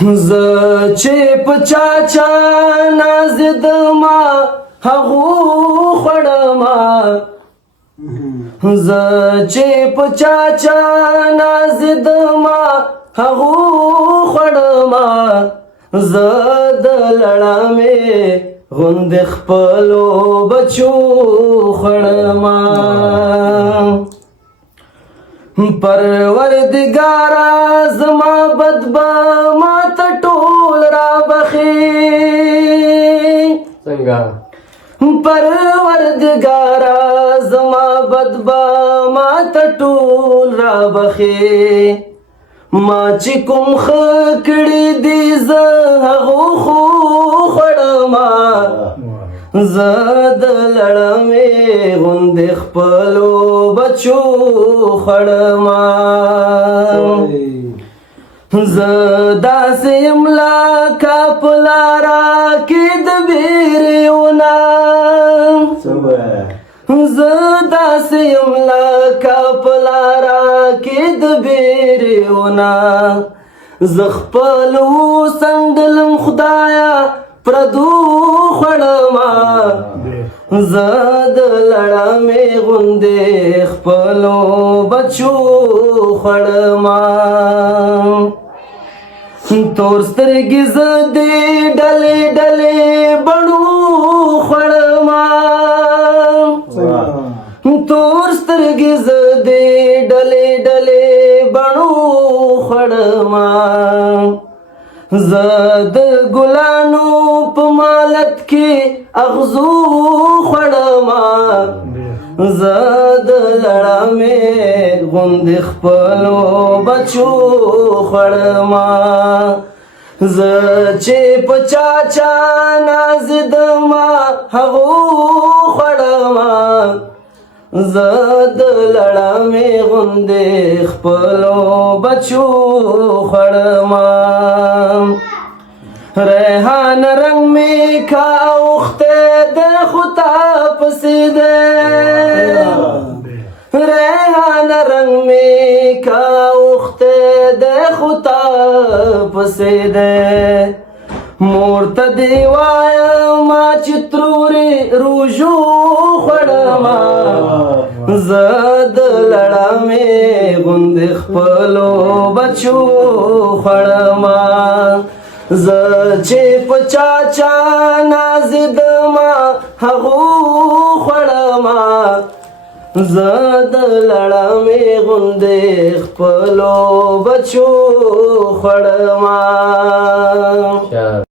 زه چې په چا چا نازېدما هغو خوړما زه چې په چا چا نازېدما هغو خوړما زه د لړمې غوندې خپلو بچو خوړما پروردګاره زما بد به ماته ټول رابخي څنګه پروردګاره زما بد به ماته ټول رابخي ما چې کوم ښه کړي دي زه هغو خو خوړما زه د لړمې غوندې خپلو بچو خوړما زه داسې یم لکه په لاره کې د بیریونه زه داسې یم لکه په لاره کې د بیریونه زه خپل وسنګلم خدایه پردو خوړما زه د لړمې غوندې خپلو بچو خوړما تور سترګې زه دې ډلې ډلې بڼو خوړما تور سترګې زه دې ډلې ډلې بڼو خوړما زه د ګلانو په مالت کې اغزو خوړما زه د لړمې غوندې خپلو بچو خوړما زه چې په چا چا نازېدما هغو خوړما زه د لړمې غوندې خپلو بچو خوړما ریحان رنگ میں کا اوختے دے خطا پسی دے ریحان رنگ میں کا اوختے دے خطا پسی دے مورت دیوایا ما چتروری روجو خوڑما زد لڑامی گند خپلو بچو خوڑما زه چې په چا چا نازېدما هغو خوړما زه د لړمې غوندې خپلو بچو خوړما